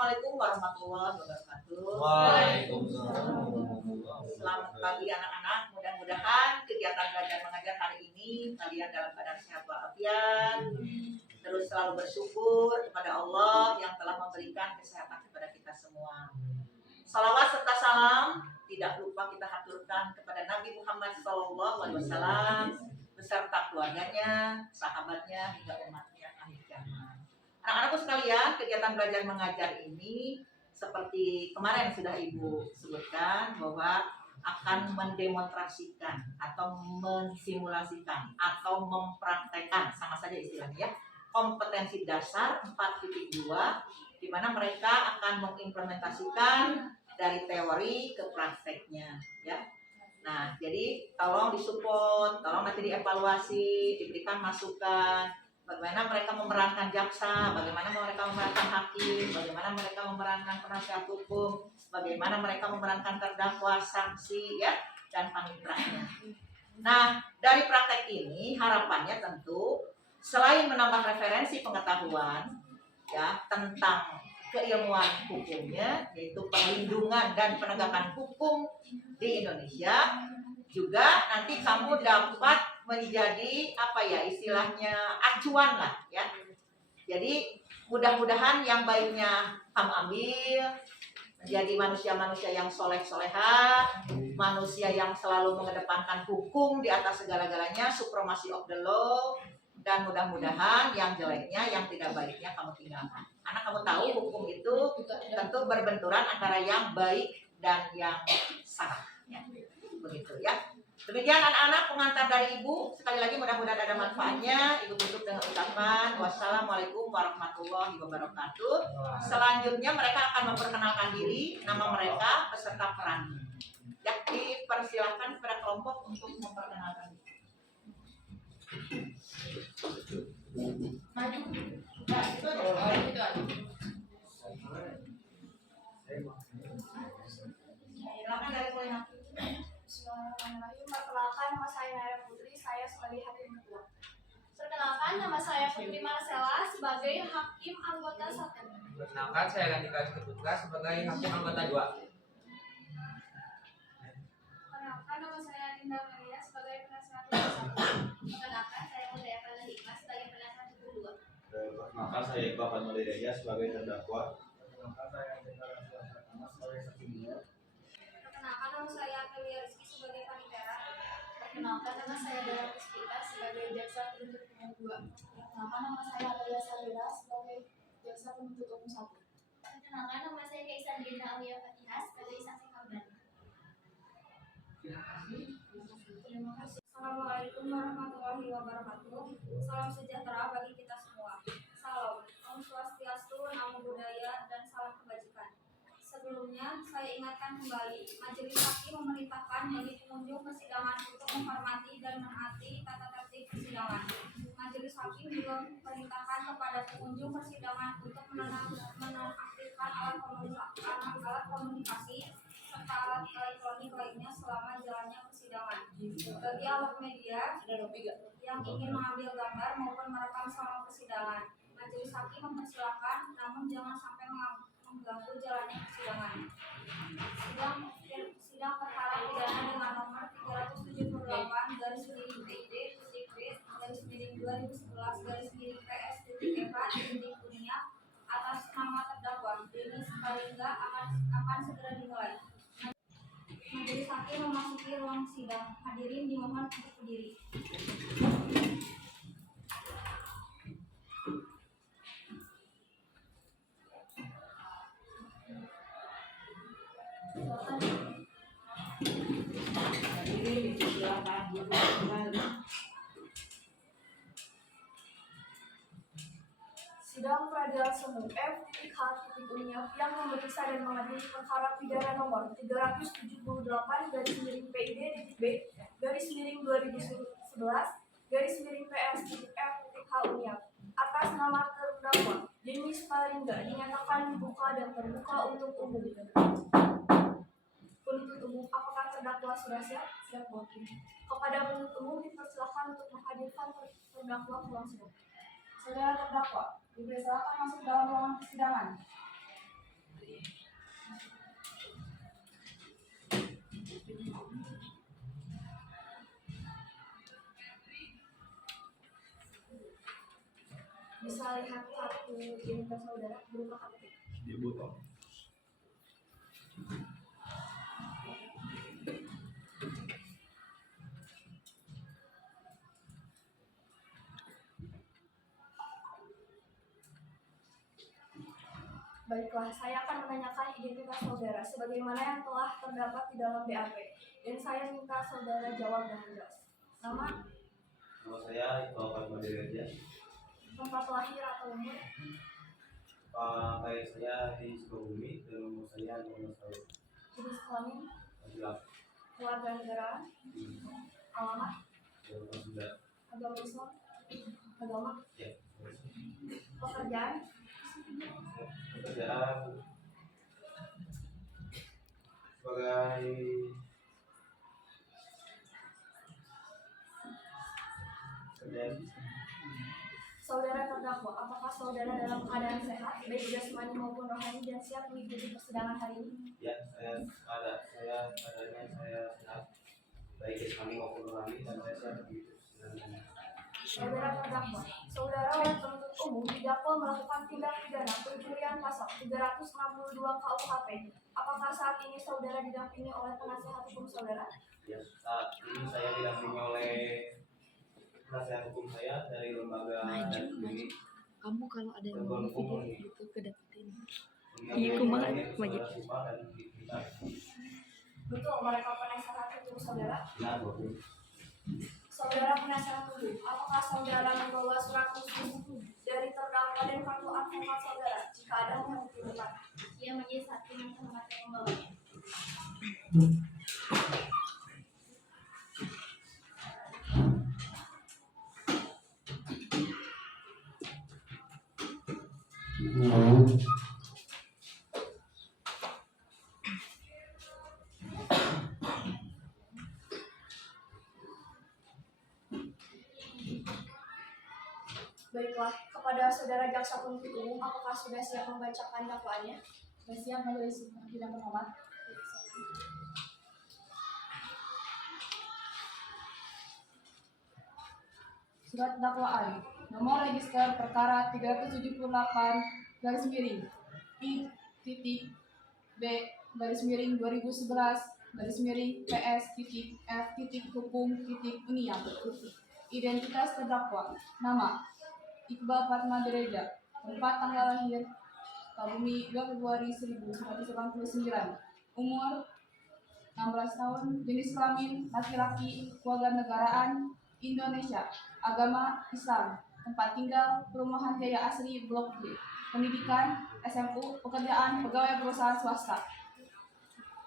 Assalamualaikum warahmatullahi wabarakatuh. Waalaikumsalam. Selamat pagi anak-anak. Mudah-mudahan kegiatan belajar mengajar hari ini kalian dalam keadaan sehat walafiat. Terus selalu bersyukur kepada Allah yang telah memberikan kesehatan kepada kita semua. Salawat serta salam tidak lupa kita haturkan kepada Nabi Muhammad SAW beserta keluarganya, sahabatnya, hingga umatnya akhir zaman. Anak-anakku sekalian, kegiatan belajar mengajar ini seperti kemarin sudah Ibu sebutkan bahwa akan mendemonstrasikan atau mensimulasikan atau mempraktekkan, sama saja istilahnya ya, kompetensi dasar 4.2 di mana mereka akan mengimplementasikan dari teori ke prakteknya ya. Nah, jadi tolong disupport, tolong nanti dievaluasi, diberikan masukan bagaimana mereka memerankan jaksa, bagaimana mereka memerankan hakim, bagaimana mereka memerankan penasihat hukum, bagaimana mereka memerankan terdakwa, saksi ya, dan panitranya. Nah, dari praktek ini harapannya tentu selain menambah referensi pengetahuan ya tentang keilmuan hukumnya, yaitu perlindungan dan penegakan hukum di Indonesia, juga nanti kamu dapat menjadi apa ya istilahnya acuan lah ya. Jadi mudah-mudahan yang baiknya kamu ambil, menjadi manusia-manusia yang soleh-soleha, manusia yang selalu mengedepankan hukum di atas segala-galanya, supremacy of the law, dan mudah-mudahan yang jeleknya, yang tidak baiknya kamu tinggalkan. Karena kamu tahu hukum itu tentu berbenturan antara yang baik dan yang salah. Ya. Begitu ya. Demikian anak-anak pengantar dari Ibu. Sekali lagi mudah-mudahan ada manfaatnya. Ibu tutup dengan ucapan wassalamualaikum warahmatullahi wabarakatuh. Selanjutnya mereka akan memperkenalkan diri, nama mereka, beserta peran. Ya, dipersilahkan kepada kelompok untuk memperkenalkan diri. Maju. Nah, itu aja. Silakan dari poin. Bismillahirrahmanirrahim. Perkenalkan, nama saya Nara Putri, saya sebagai hakim ketua. Perkenalkan, nama saya Putri Marcella sebagai hakim anggota 1. Perkenalkan, saya Gandika Putra sebagai hakim anggota 2. Perkenalkan, nama saya Dinda Maria sebagai penasihat hukum 1. Perkenalkan, saya Mudaya Hikmah sebagai penasihat hukum 2. Perkenalkan, saya Iqbal Fanulidaya sebagai terdakwa. Perkenalkan, saya Andika Rasulullah sebagai saksi 2. Perkenalkan, nama saya Amelia Rizky sebagai panitera. Perkenalkan, nama saya Dara Puspita sebagai jaksa penuntut umum 2. Perkenalkan, nama saya Amelia Salira sebagai jaksa penuntut umum 1. Perkenalkan, nama saya Kaisandrina Aulia Fatihah sebagai saksi korban. Terima kasih. Assalamualaikum warahmatullahi wabarakatuh. Salam sejahtera bagi kita semua. Salam, Om Swastiastu, Namo Buddhaya, dan salam kebajikan. Sebelumnya, saya ingatkan kembali, Majelis Hakim memerintahkan bagi pengunjung persidangan untuk menghormati dan menaati tata tertib persidangan. Majelis Hakim juga memerintahkan kepada pengunjung persidangan untuk menonaktifkan alat komunikasi serta alat elektronik lainnya selama jalannya persidangan. Bagi awak media yang ingin mengambil gambar maupun merekam selama persidangan, Majelis Hakim mempersilahkan, namun jangan sampai mengganggu jalannya persidangan. Sidang perkara pidana dengan nomor 378/PID/PS/2011/PS/PS atas nama terdakwa Denis Paringga akan segera dimulai. Majelis Hakim memasuki ruang sidang. Hadirin dimohon untuk berdiri. Sidang Peradilan Semu F.H.Uniaf yang memeriksa dan mengadili perkara pidana nomor 378/2011/PS/F.H.Uniaf atas nama terdakwa Denis Paringga dinyatakan dibuka dan terbuka untuk umum. Penuntut umum, apakah terdakwa sudah siap? Siap, wakil. Kepada penuntut umum dipersilakan untuk menghadirkan terdakwa ke ruang sidang. Saudara terdakwa, dipersilakan masuk dalam ruangan persidangan. Bisa lihat kartu identitas saudara berupa KTP. Baiklah, saya akan menanyakan identitas saudara sebagaimana yang telah terdapat di dalam BAP, dan saya minta saudara jawab dengan jelas. Nama, Nama saya Iqbal Fatma Direja. tempat lahir atau umur, Kayak saya di Sukabumi dan umur saya 15 tahun. jenis kelamin, Laki-laki. keluarga negaraan, alamat, Sudah. agama Islam, agama, Ya. pekerjaan, Pekerjaan sebagai kerjaan saudara terdakwa. Apakah saudara dalam keadaan sehat, baik jasmani maupun rohani, dan siap mengikuti persidangan hari ini? ya adanya saya sehat baik jasmani maupun rohani dan saya siap begitu. Saudara terdakwa, saudara oleh penuntut umum didakwa melakukan tindak pidana pencurian pasal 362 KUHP. Apakah saat ini saudara didampingi oleh penasihat hukum saudara? Ya, saat ini saya didampingi oleh penasihat hukum saya dari lembaga ini. Kamu kalau ada yang Lembaga mau hukum video ini. itu kedapetin. Iya, kumaha, yaitu maju. saudara Sipa dan kita. Betul, mereka penasihat hukum saudara. Nah, betul. Saudara penasihat hukum, apakah saudara membawa surat khusus dari terdakwa dan kartu advokat saudara jika ada yang diperlukan? Ia menjadi saksi yang terhormat yang membawanya. Baiklah, kepada saudara jaksa penuntut umum, apakah sudah siap membacakan dakwaannya? Sudah siap, majelis sidang terhormat. Surat dakwaan nomor register perkara 378 garis miring I titik B garis miring 2011 garis miring PS titik F titik hukum titik Unia. Identitas terdakwa: nama Iqbal Fatma Direja, tempat tanggal lahir Sukabumi 2 Februari 1989, umur 16 tahun, jenis kelamin laki-laki, kewarganegaraan Indonesia, agama Islam, tempat tinggal Perumahan Jaya Asri Blok G, pendidikan SMU, pekerjaan pegawai perusahaan swasta.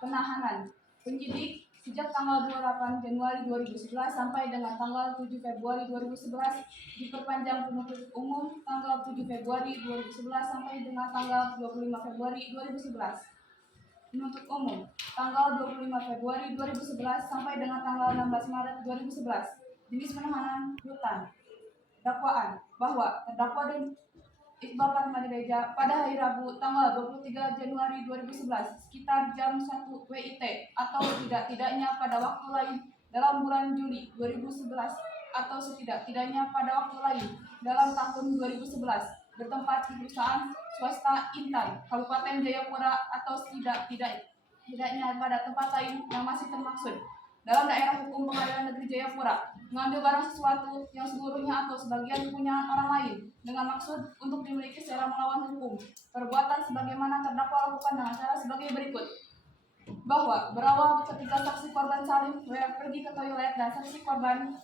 Penahanan penyidik sejak tanggal 28 Januari 2011 sampai dengan tanggal 7 Februari 2011, diperpanjang penuntut umum tanggal 7 Februari 2011 sampai dengan tanggal 25 Februari 2011. Penuntut umum tanggal 25 Februari 2011 sampai dengan tanggal 16 Maret 2011. Jenis penahanan rutan. Dakwaan bahwa terdakwa dan Iqbal Fatma Direja pada hari Rabu tanggal 23 Januari 2011 sekitar jam 1 WIT atau tidak-tidaknya pada waktu lain dalam bulan Juli 2011 atau setidak-tidaknya pada waktu lain dalam tahun 2011 bertempat di perusahaan swasta Intan, Kabupaten Jayapura atau tidak-tidaknya pada tempat lain yang masih termaksud dalam daerah hukum Pengadilan Negeri Jayapura, mengambil barang sesuatu yang seluruhnya atau sebagian punya orang lain dengan maksud untuk dimiliki secara melawan hukum. Perbuatan sebagaimana terdakwa lakukan dengan cara sebagai berikut: bahwa berawal ketika saksi korban Salim WR pergi ke toilet dan saksi korban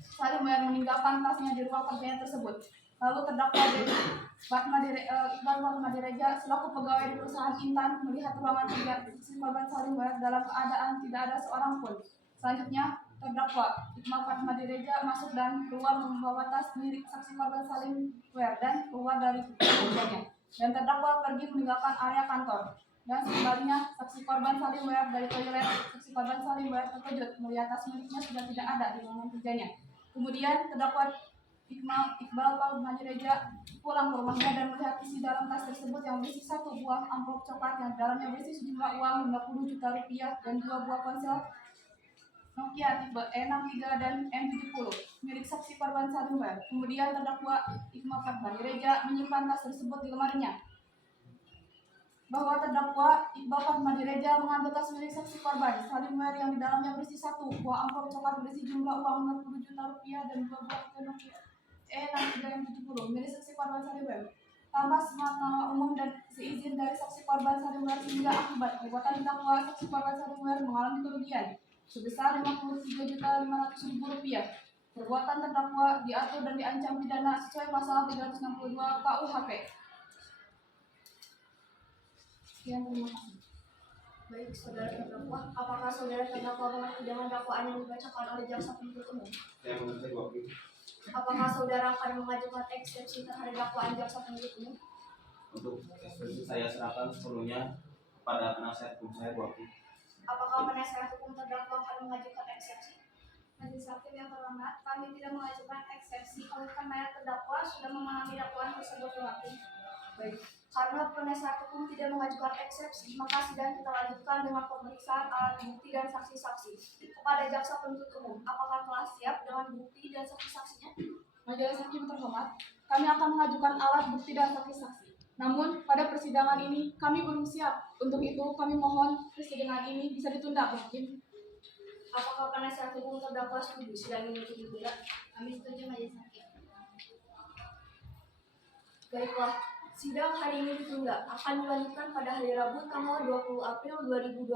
Salim WR meninggalkan tasnya di ruang kerjanya tersebut. Lalu terdakwa Iqbal Fatma Direja selaku pegawai di perusahaan Intan melihat ruangan kerja saksi korban Salim WR dalam keadaan tidak ada seorang pun. Selanjutnya, terdakwa Iqbal Fatma Direja masuk dan keluar membawa tas milik saksi korban Salim WR dan keluar dari kerjanya. Dan terdakwa pergi meninggalkan area kantor. Dan sebaliknya, saksi korban Salim WR dari toilet. Saksi korban Salim WR terkejut melihat tas miliknya sudah tidak ada di ruangan kerjanya. Kemudian terdakwa Iqbal Al-Manireja pulang ke rumahnya dan melihat isi dalam tas tersebut yang berisi 1 buah amplop coklat yang dalamnya berisi sejumlah uang 50 juta rupiah dan 2 buah ponsel Nokia tipe E63 dan M70 milik saksi korban Salim W. Kemudian terdakwa Iqbal Al-Manireja menyimpan tas tersebut di lemarinya. Bahwa terdakwa Iqbal Al-Manireja mengambil tas milik saksi korban Salim W yang di dalamnya berisi 1 buah amplop coklat berisi jumlah uang 50 juta rupiah dan 2 buah Nokia E63 dan M70 milik saksi korban Salim W. Tanpa nama umum dan seizin dari saksi korban Salim W sehingga akibat perbuatan terdakwa saksi korban Salim W mengalami kerugian sebesar Rp53.500.000. Perbuatan terdakwa diatur dan diancam pidana sesuai pasal 362 KUHP. Sekian, terima kasih. Baik, saudara terdakwa, apakah saudara terdakwa mengerti dengan dakwaan yang dibacakan oleh jaksa penuntut umum? Saya mengerti wakil. Apakah saudara akan mengajukan eksepsi terhadap dakwaan jaksa penuntut umum? Untuk ekspresi saya serahkan sepenuhnya pada penasihat hukum saya wakil. Apakah penasihat hukum terdakwa akan mengajukan eksepsi? Majelis Hakim yang terhormat, kami tidak mengajukan eksepsi oleh karena terdakwa sudah memahami dakwaan tersebut hakim. Baik, karena penasihat hukum tidak mengajukan eksepsi, maka sidang kita lanjutkan dengan pemeriksaan alat bukti dan saksi-saksi. Kepada jaksa penuntut umum, apakah telah siap dengan bukti dan saksi-saksinya? Majelis Hakim terhormat, kami akan mengajukan alat bukti dan saksi-saksi. Namun, pada persidangan ini kami belum siap. Untuk itu, kami mohon persidangan ini bisa ditunda, Pak Hakim. Apakah penasihat hukum terdakwa setuju sidang ini ditunda? Kami setuju, Majelis Hakim. Baiklah, sidang hari ini ditunda. Akan dilanjutkan pada hari Rabu tanggal 20 April 2022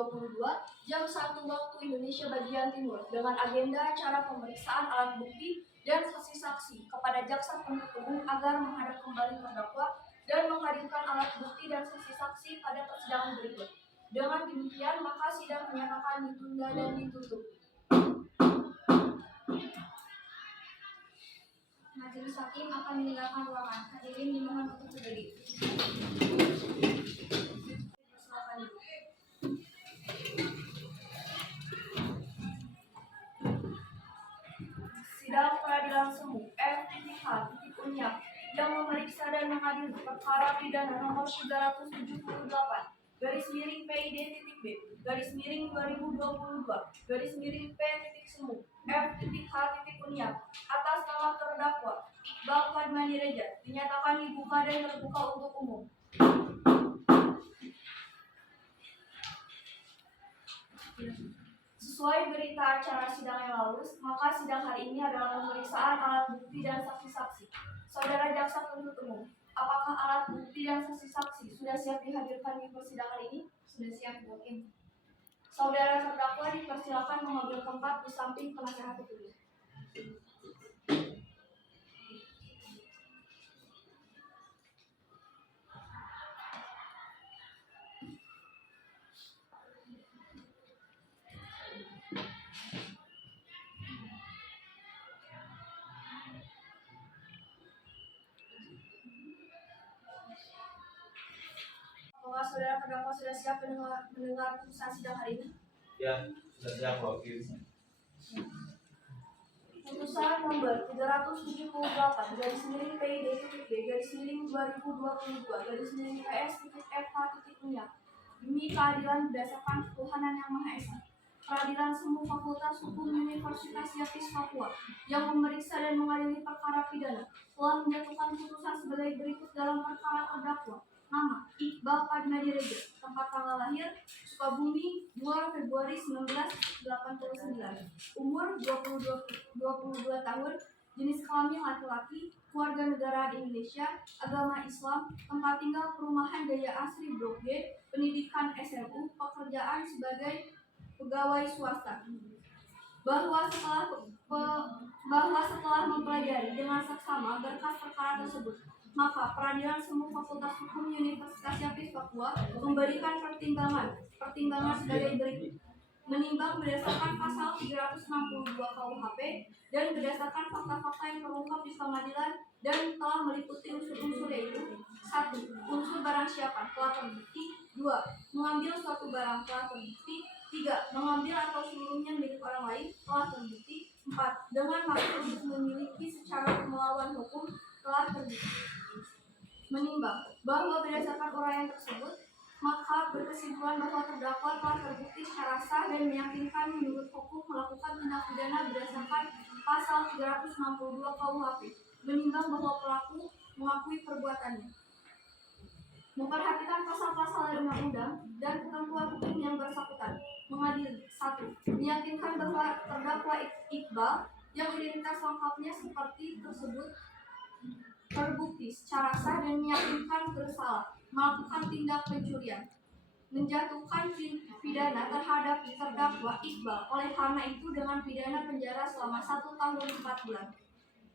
jam 1 waktu Indonesia bagian Timur dengan agenda acara pemeriksaan alat bukti dan saksi-saksi kepada jaksa penuntut umum agar menghadap kembali terdakwa dan menghadirkan alat bukti dan saksi-saksi pada persidangan berikut. Dengan demikian, maka sidang menyatakan ditunda dan ditutup. Majelis Hakim akan meninggalkan ruangan. Hadirin dimohon untuk berdiri. Silakan. Sidang peradilan semu F.H. Unyap yang memeriksa dan mengadili perkara pidana nomor 378 garis miring PID.B garis miring 2022 garis miring P.Semu F.H. Unyap atas nama terdakwa Iqbal Al-Manireja dinyatakan dibuka dan terbuka untuk umum. Sesuai berita acara sidang yang lalu, maka sidang hari ini adalah pemeriksaan alat bukti dan saksi-saksi. Saudara jaksa penuntut umum, apakah alat bukti dan saksi-saksi sudah siap dihadirkan di persidangan ini? Sudah siap, Bu Hakim. Saudara terdakwa dipersilakan mengambil tempat di samping penasihat hukum. Apakah saudara terdakwa sudah siap mendengar putusan sidang hari ini? Ya, sudah siap wakil. Putusan nomor 378 garis miring PID.B garis miring 2022 garis miring PS.FH.nya demi keadilan berdasarkan ketuhanan yang Maha Esa. Peradilan Semu Fakultas Hukum Universitas Yatis Papua yang memeriksa dan mengadili perkara pidana telah menjatuhkan putusan sebagai berikut dalam perkara terdakwa. Nama Iqbal Al-Manireja, tempat tanggal lahir Sukabumi 2 Februari 1989, umur 22 tahun, jenis kelamin laki-laki, keluarga negara Indonesia, agama Islam, tempat tinggal perumahan Gaya Asri Blok G, pendidikan SMU, pekerjaan sebagai pegawai swasta. Bahwa setelah mempelajari dengan seksama berkas perkara tersebut, maka peradilan Semu Fakultas Hukum Universitas Yatis Papua memberikan pertimbangan sebagai berikut. Menimbang berdasarkan pasal 362 KUHP dan berdasarkan fakta-fakta yang terungkap di pengadilan dan telah meliputi unsur-unsur yaitu 1. Unsur barang siapa telah terbukti. 2. Mengambil suatu barang telah terbukti. 3. Mengambil atau seluruhnya milik orang lain telah terbukti. 4. Dengan maksud untuk memiliki secara melawan hukum telah terbukti. Menimbang bahwa berdasarkan uraian tersebut, maka berkesimpulan bahwa terdakwa telah terbukti secara sah dan meyakinkan menurut hukum melakukan tindak pidana berdasarkan pasal 362 KUHP. Menimbang bahwa pelaku mengakui perbuatannya. Memperhatikan pasal-pasal undang-undang dan ketentuan hukum yang bersangkutan. Mengadili 1. Meyakinkan bahwa terdakwa Iqbal yang identitas lengkapnya seperti tersebut terbukti secara sah dan meyakinkan bersalah melakukan tindak pencurian, menjatuhkan pidana terhadap terdakwa Iqbal oleh karena itu dengan pidana penjara selama 1 tahun 4 bulan.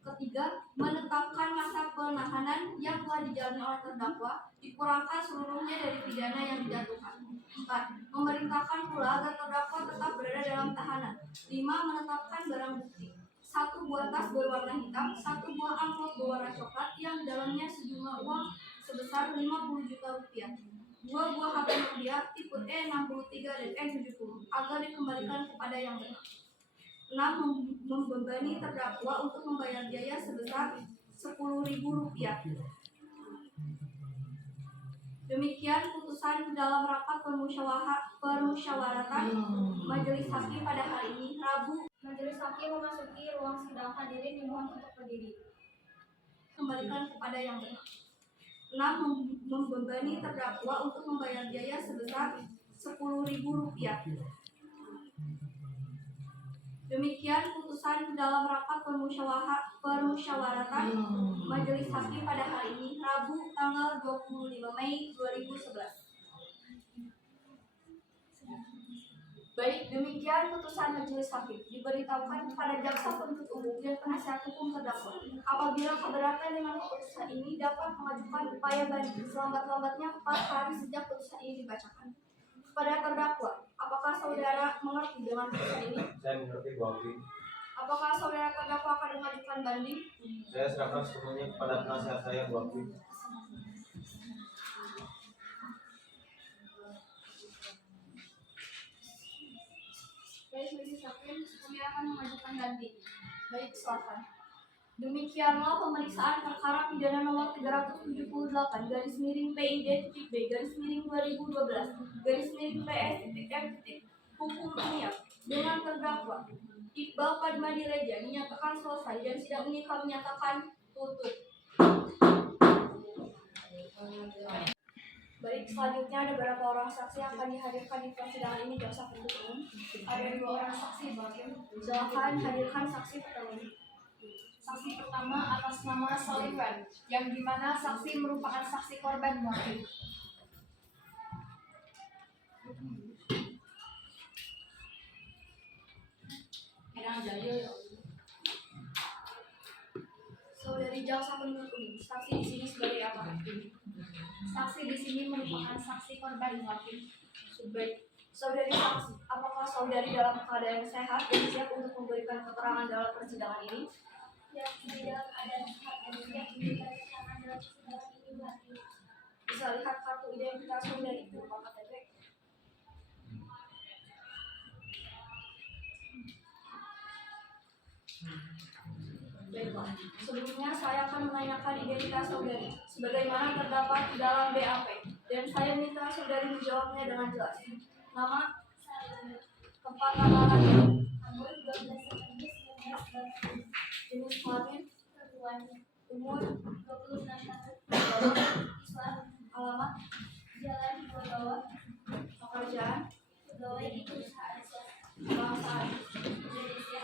Ketiga, menetapkan masa penahanan yang telah dijalani oleh terdakwa dikurangkan seluruhnya dari pidana yang dijatuhkan. 4. Memerintahkan pula agar terdakwa tetap berada dalam tahanan. 5. Menetapkan barang bukti. 1 buah tas berwarna hitam, 1 buah amplop berwarna coklat yang di dalamnya sejumlah uang sebesar 50 juta rupiah. 2 buah HP Nokia tipe E63 dan E70 agar dikembalikan kepada yang berhak. 6. Membebani terdakwa untuk membayar biaya sebesar Rp10.000. Demikian putusan dalam rapat permusyawaratan Majelis Hakim pada hari ini, Rabu. Majelis Hakim memasuki ruang sidang, hadirin dimohon untuk berdiri. Kembalikan kepada yang berhak. 6. Membebani terdakwa untuk membayar biaya sebesar Rp10.000. Demikian putusan dalam rapat permusyawaratan Majelis Hakim pada hari ini, Rabu, tanggal 25 Mei 2011. Baik, demikian putusan Majelis Hakim. Diberitahukan kepada jaksa penuntut umum dan penasihat hukum terdakwa, apabila keberatan dengan putusan ini dapat mengajukan upaya banding selambat-lambatnya 4 hari sejak putusan ini dibacakan. Kepada terdakwa, apakah saudara mengerti dengan putusan ini? Saya mengerti, Bu Hakim. Apakah saudara terdakwa akan mengajukan banding? Saya serahkan sepenuhnya kepada penasihat saya, Bu Hakim. Baik, Majelis Hakim, kami akan mengajukan banding. Baik, silakan. Demikianlah pemeriksaan perkara pidana nomor 378 garis miring PID.B garis miring 2012 garis miring PS.M. Hukum ilmiah dengan terdakwa Iqbal Padmadi Reja dinyatakan selesai dan sidang ini kami nyatakan tutup. Baik, selanjutnya ada beberapa orang saksi yang akan dihadirkan di persidangan ini jaksa penuntut umum. Ada 2 orang saksi, Bapak. Silakan hadirkan saksi pertama. Saksi pertama atas nama Solivan, yang dimana saksi merupakan saksi korban motif. Saudari jaksa penuntut umum, saksi di sini sebagai apa? Saksi di sini merupakan saksi korban motif. Baik, saudari saksi, apakah saudari dalam keadaan sehat dan siap untuk memberikan keterangan dalam persidangan ini? Ya, dalam keadaan sehat dan siap memberikan keterangan dalam persidangan ini, Bu Hakim. Bisa lihat kartu identitas saudari berupa KTP. Baiklah, sebelumnya saya akan menanyakan identitas saudari sebagaimana terdapat dalam BAP dan saya minta saudari menjawabnya dengan jelas. Nama, tempat tanggal lahir, Tanggal 12 September 1990. jenis kelamin, Perempuan, umur, 26 tahun. agama, Islam, alamat, Jalan Bawah, pekerjaan, pegawai di perusahaan swasta, kebangsaan. Indonesia.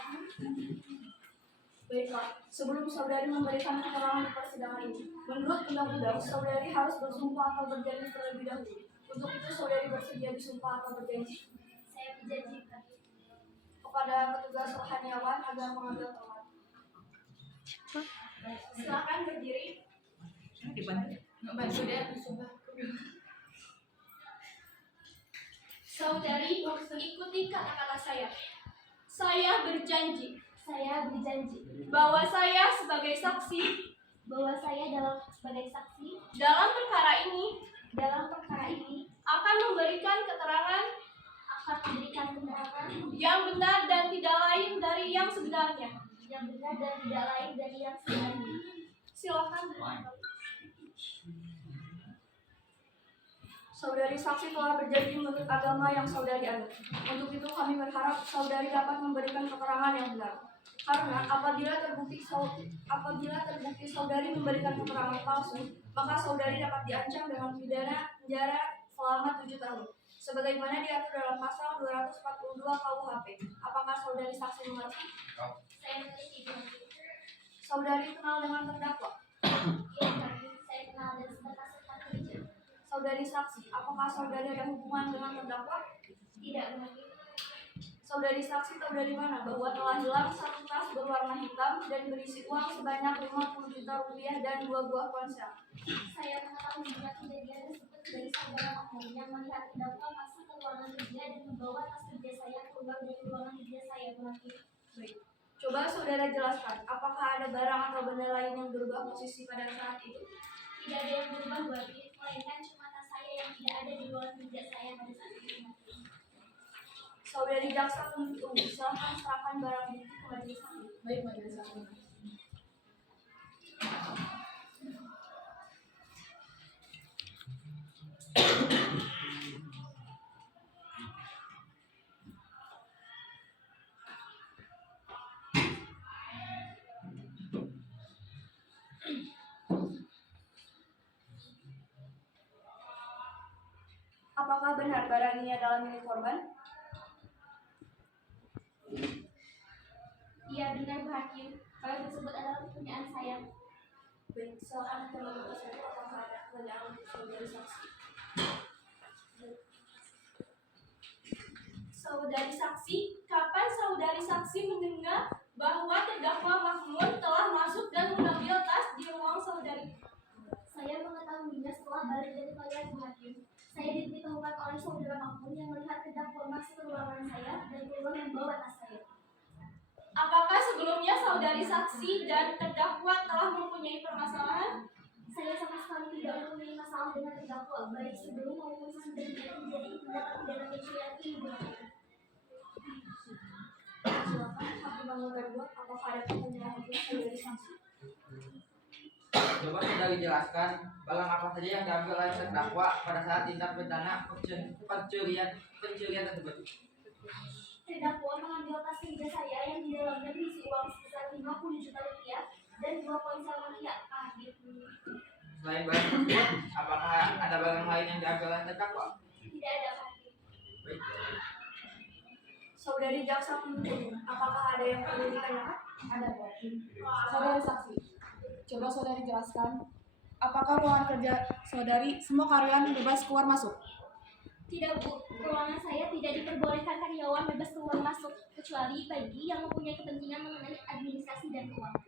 Baiklah, sebelum saudari memberikan keterangan di persidangan ini, menurut undang-undang saudari harus bersumpah atau berjanji terlebih dahulu. Untuk itu saudari bersedia disumpah atau berjanji Saya berjanji, Pak. kepada petugas rohaniawan agar mengambil tempat. Silakan berdiri. Saudari, ikuti kata-kata saya. Saya berjanji Bahwa saya sebagai saksi bahwa saya sebagai saksi dalam perkara ini akan memberikan keterangan yang benar dan tidak lain dari yang sebenarnya. Yang benar dan tidak lain dari yang sebenarnya. Silakan. Saudari saksi telah berjanji menurut agama yang saudari anut. Untuk itu kami berharap saudari dapat memberikan keterangan yang benar. Karena apabila terbukti saudari memberikan keterangan palsu, maka saudari dapat diancam dengan pidana penjara selama 7 tahun. Sebagaimana diatur dalam pasal 242 KUHP. Apakah saudari saksi mengerti? Saya mengerti. Saudari kenal dengan terdakwa. Ya, saya kenal dan sebatas rekan kerja. Saudari saksi, apakah saudari ada hubungan dengan terdakwa? Tidak mengerti. Saudari saksi tahu dari mana bahwa telah hilang satu tas berwarna hitam dan berisi uang sebanyak 50 juta rupiah dan 2 buah ponsel. Saya mengetahui kejadian tersebut dari saudara Mahmud yang melihat terdakwa masuk ke ruangan kerja dan membawa tas kerja saya keluar dari ruangan kerja saya. Mengerti? Baik. Coba saudara jelaskan, apakah ada barang atau benda lain yang berubah posisi pada saat itu? Tidak ada yang berubah berarti, melainkan cuma tas saya yang tidak ada di ruangan kerja saya pada saat itu. Saudari jaksa penuntut umum, silakan serahkan barang bukti ke majelis hakim. Baik, majelis hakim. Apakah benar barang ini adalah milik korban? Iya benar Bu Hakim, barang tersebut adalah kepunyaan saya. Baik, silakan teman tersebut apakah ada pertanyaan untuk saudari saksi? Saudari saksi, kapan saudari saksi mendengar bahwa terdakwa Mahmud telah masuk dan mengambil tas di ruang saudari? Saya mengetahuinya setelah balik dari toilet Bu Hakim. Saya diberitahukan oleh saudara Mahmud yang melihat terdakwa masuk ke ruangan saya dan keluar membawa tas saya. Apakah sebelumnya saudari saksi dan terdakwa telah mempunyai permasalahan? Saya sama sekali tidak mempunyai masalah dengan terdakwa, baik sebelum maupun sesudah terjadi tindakan pidana pencurian ini Bu Hakim. Silakan hakim nomor 2, apakah ada pertanyaan untuk saudari saksi? Coba saudari jelaskan barang apa saja yang diambil oleh terdakwa pada saat tindak pidana pencurian tersebut. Terdakwa mengambil tas kerja saya yang di dalamnya berisi uang sebesar 50 juta rupiah dan 2 ponsel Nokia. Selain barang tersebut, apakah ada barang lain yang diambil oleh terdakwa? Tidak ada Pak. Baik. Saudari jaksa penuntut umum, apakah ada yang perlu ditanyakan? Ada, Bu Hakim. Saudari saksi, coba saudari jelaskan, apakah ruangan kerja saudari semua karyawan bebas keluar masuk? Tidak Bu, ruangan saya tidak diperbolehkan karyawan bebas keluar masuk kecuali bagi yang mempunyai kepentingan mengenai administrasi dan keuangan.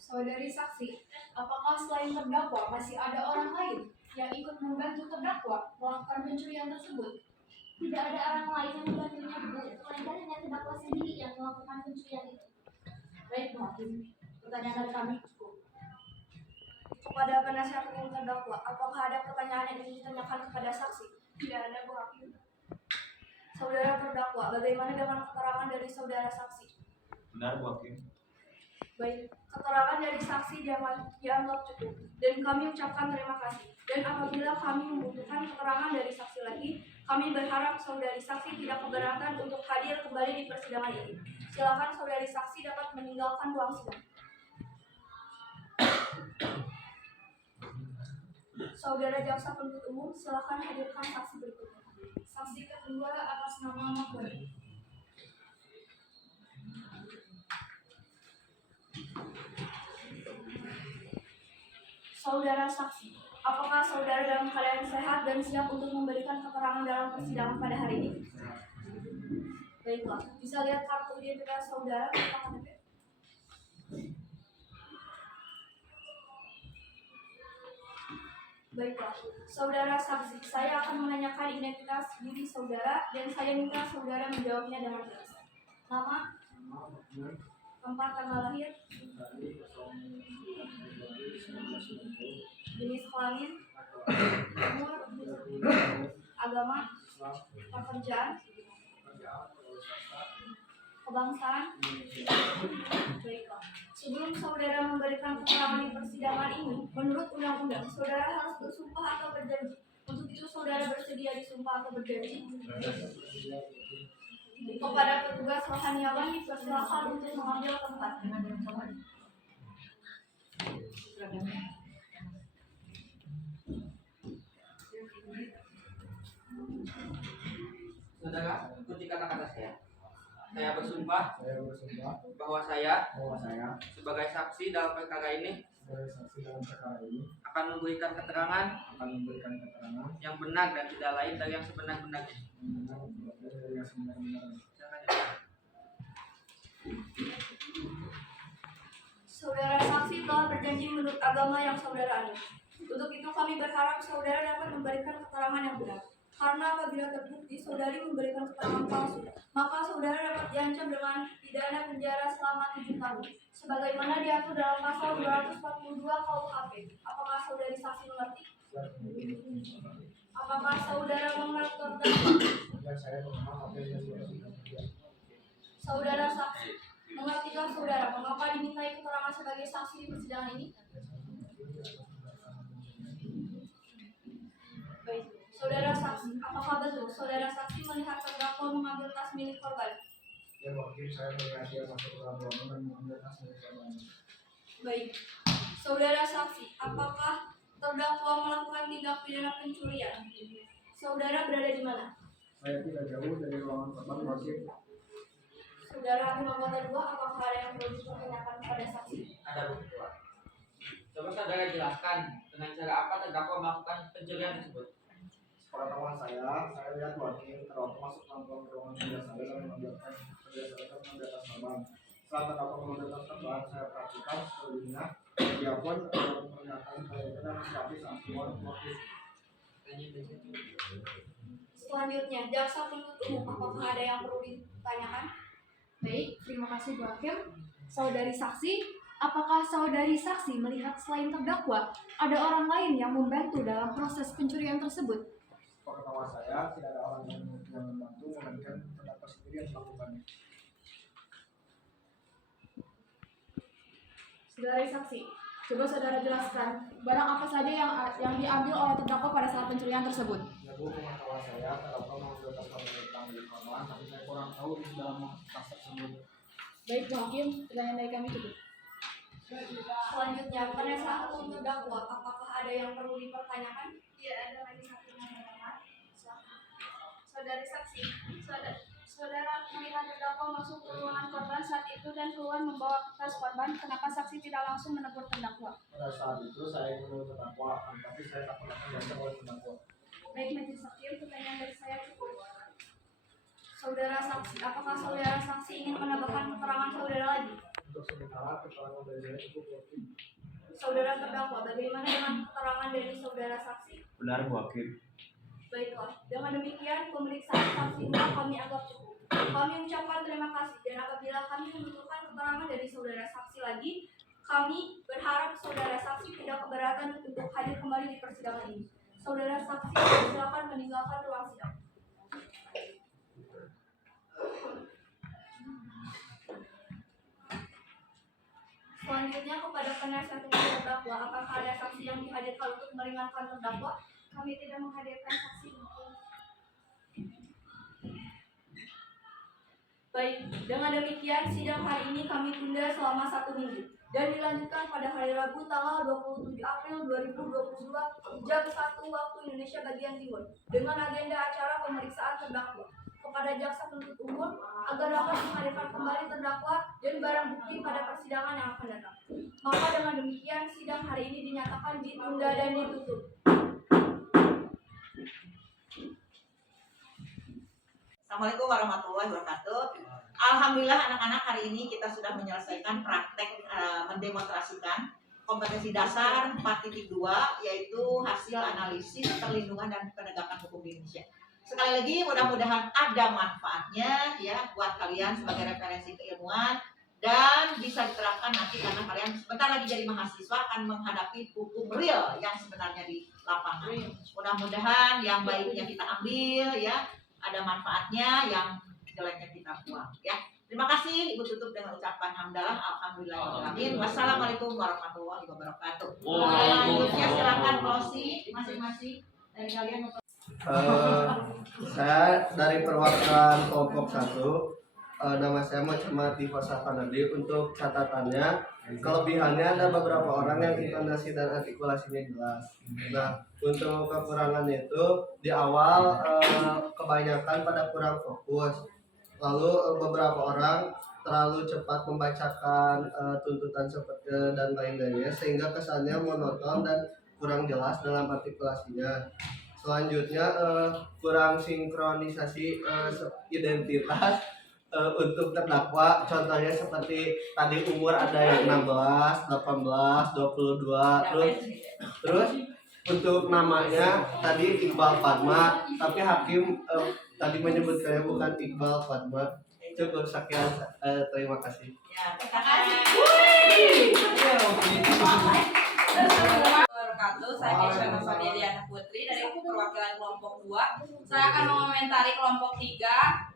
Saudari saksi, apakah selain terdakwa masih ada orang lain yang ikut membantu terdakwa melakukan pencurian tersebut? Tidak ada orang lain yang membantunya Bu, melainkan hanya terdakwa sendiri yang melakukan pencurian itu. Baik, Bu Hakim. Pertanyaan dari kami cukup. Kepada penasihat hukum terdakwa, apakah ada pertanyaan yang ingin ditanyakan kepada saksi? Tidak ada, Bu Hakim. Saudara terdakwa, bagaimana dengan keterangan dari saudara saksi? Benar, Bu Hakim. Baik, keterangan dari saksi dianggap cukup dan kami ucapkan terima kasih. Dan apabila kami membutuhkan keterangan dari saksi lagi, kami berharap saudari saksi tidak keberatan untuk hadir kembali di persidangan ini. Silakan saudari saksi dapat meninggalkan ruang sidang. Saudara jaksa penuntut umum, silakan hadirkan saksi berikutnya. Saksi kedua atas nama Mahmud. Saudara saksi, apakah saudara dalam keadaan sehat dan siap untuk memberikan keterangan dalam persidangan pada hari ini? Baiklah, bisa lihat kartu identitas saudara atau KTP? Baiklah, saudara saksi, saya akan menanyakan identitas diri saudara dan saya minta saudara menjawabnya dengan jelas. Nama, tempat tanggal lahir, jenis kelamin, umur, agama, pekerjaan, kebangsaan. Baiklah. Sebelum saudara memberikan keterangan di persidangan ini, menurut undang-undang, saudara harus bersumpah atau berjanji. Untuk itu saudara bersedia disumpah atau berjanji? Kepada petugas rohaniawan dipersilakan untuk mengambil tempat. Saudara, ikuti kata-kata saya. Saya bersumpah Saya bersumpah bahwa saya bahwa saya sebagai saksi dalam perkara ini sebagai saksi dalam perkara ini akan memberikan keterangan akan memberikan keterangan yang benar dan tidak lain dari yang sebenar-benarnya. yang benar dari yang sebenar-benarnya. Saudara saksi telah berjanji menurut agama yang saudara anut. Untuk itu kami berharap saudara dapat memberikan keterangan yang benar. Karena apabila terbukti saudari memberikan keterangan palsu, maka saudara dapat diancam dengan pidana penjara selama 7 tahun. Sebagaimana diatur dalam pasal 242 KUHP. Apakah saudari saksi mengerti? Apakah saudara mengerti? Dan saya mengenal apa yang sudah terjadi. Saudara saksi, mengertikah saudara mengapa dimintai keterangan sebagai saksi di persidangan ini? Baik. Saudara saksi, apakah betul saudara saksi melihat terdakwa mengambil tas milik korban? Ya wakil saya melihat dia masuk ke dalam ruangan dan mengambil tas milik korban. Baik. Saudara saksi, apakah terdakwa melakukan tindak pidana pencurian? Saudara berada di mana? Saya tidak jauh dari ruangan korban wakil. Saudara hakim anggota 2, apakah ada yang perlu ditanyakan kepada saksi? Ada bukti. Coba saudara jelaskan dengan cara apa terdakwa melakukan pencurian tersebut. Pengetahuan saya lihat wakil terdakwa masuk ke ruangan kerja saya dan membiarkan kerja saya mengambil tas korban. Setelah terdakwa mengambil tas korban, saya perhatikan sekelilingnya. Dia pun pernyataan kaitan mencapai santuan wakil. Selanjutnya, jaksa penuntut umum, apakah ada yang perlu ditanyakan? Baik, terima kasih Bu Hakim. Saudari saksi, apakah saudari saksi melihat selain terdakwa ada orang lain yang membantu dalam proses pencurian tersebut? Pengetahuan saya tidak ada orang yang membantu, melainkan terdakwa sendiri yang melakukannya. Saudari saksi, coba saudara jelaskan barang apa saja yang diambil oleh terdakwa pada saat pencurian tersebut. Ya Bu, pengetahuan saya terdakwa mengambil tas korban milik korban, tapi saya kurang tahu di dalam tas tersebut. Baik Bu Hakim, pertanyaan dari kami cukup. Selanjutnya, penasihat hukum terdakwa, apakah ada yang perlu dipertanyakan? Iya, ada lagi satu yang berkata. Saudari saksi, saudara melihat terdakwa masuk ke ruangan korban saat itu dan keluar membawa tas korban. Kenapa saksi tidak langsung menegur terdakwa? Pada saat itu saya menurut terdakwa, tapi saya tak pernah diajak oleh terdakwa. Baik, majelis hakim, pertanyaan dari saya cukup. Saudara saksi, apakah saudara saksi ingin menambahkan keterangan saudara lagi? Untuk sementara keterangan dari saya cukup wakil. Saudara terdakwa, bagaimana dengan keterangan dari saudara saksi? Benar Bu Hakim. Baiklah, dengan demikian pemeriksaan saksi kami anggap cukup. Kami ucapkan terima kasih dan apabila kami membutuhkan keterangan dari saudara saksi lagi, kami berharap saudara saksi tidak keberatan untuk hadir kembali di persidangan ini. Saudara saksi silakan meninggalkan ruang sidang. Selanjutnya kepada penasihat hukum terdakwa, apakah ada saksi yang dihadirkan untuk meringankan terdakwa? Kami tidak menghadirkan saksi. Baik, dengan demikian sidang hari ini kami tunda selama 1 minggu dan dilanjutkan pada hari Rabu tanggal 27 April 2022 jam 1 waktu Indonesia bagian Timur dengan agenda acara pemeriksaan terdakwa kepada jaksa penuntut umum agar dapat menghadirkan kembali terdakwa dan barang bukti pada persidangan yang akan datang. Maka dengan demikian sidang hari ini dinyatakan ditunda dan ditutup. Assalamualaikum warahmatullahi wabarakatuh. Alhamdulillah anak-anak hari ini kita sudah menyelesaikan praktek mendemonstrasikan kompetensi dasar 4.2 yaitu hasil analisis perlindungan dan penegakan hukum di Indonesia. Sekali lagi mudah-mudahan ada manfaatnya ya buat kalian sebagai referensi keilmuan dan bisa diterapkan nanti karena kalian sebentar lagi jadi mahasiswa akan menghadapi hukum real yang sebenarnya di lapangan. Mudah-mudahan yang baiknya kita ambil ya, ada manfaatnya, yang jeleknya kita buang ya. Terima kasih. Ibu tutup dengan ucapan hamdalah. Alhamdulillahirobbilalamin. Wassalamualaikum warahmatullahi wabarakatuh. Selanjutnya silakan closing masing-masing dari kalian. Saya dari perwakilan kelompok 1. Nama saya Muhammad Tifasa Kanadi. Untuk catatannya, kelebihannya ada beberapa orang yang intonasi dan artikulasinya jelas. Nah, untuk kekurangannya itu di awal kebanyakan pada kurang fokus. Lalu beberapa orang terlalu cepat membacakan tuntutan seperti dan lain-lainnya sehingga kesannya monoton dan kurang jelas dalam artikulasinya. Selanjutnya kurang sinkronisasi identitas untuk terdakwa, contohnya seperti tadi umur ada yang 16, 18, 22, terus untuk namanya tadi Iqbal Padma, tapi hakim tadi menyebutkannya bukan Iqbal Padma. Cukup sekian, terima kasih. Ya, terima kasih. Saya Kesha Nafani Diana Putri dari perwakilan kelompok 2. Saya akan mengomentari kelompok 3.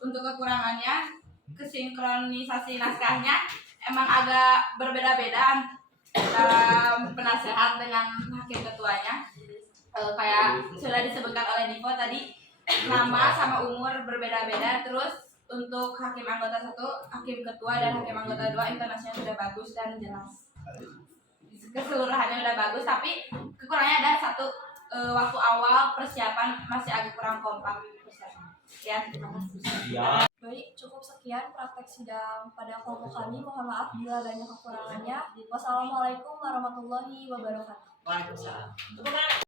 Untuk kekurangannya, kesinkronisasi naskahnya emang agak berbeda-beda dalam penasehat dengan hakim ketuanya. Kayak sudah disebutkan oleh Nivo tadi, nama sama umur berbeda-beda. Terus untuk hakim anggota 1, hakim ketua dan hakim anggota 2 intonasinya sudah bagus dan jelas. Keseluruhannya sudah bagus, tapi kekurangannya ada satu, waktu awal persiapan masih agak kurang kompak. Ya, terima kasih. Baik, cukup sekian praktek sidang pada kelompok kami. Mohon maaf bila banyak kekurangannya. Wassalamualaikum warahmatullahi wabarakatuh. Waalaikumsalam.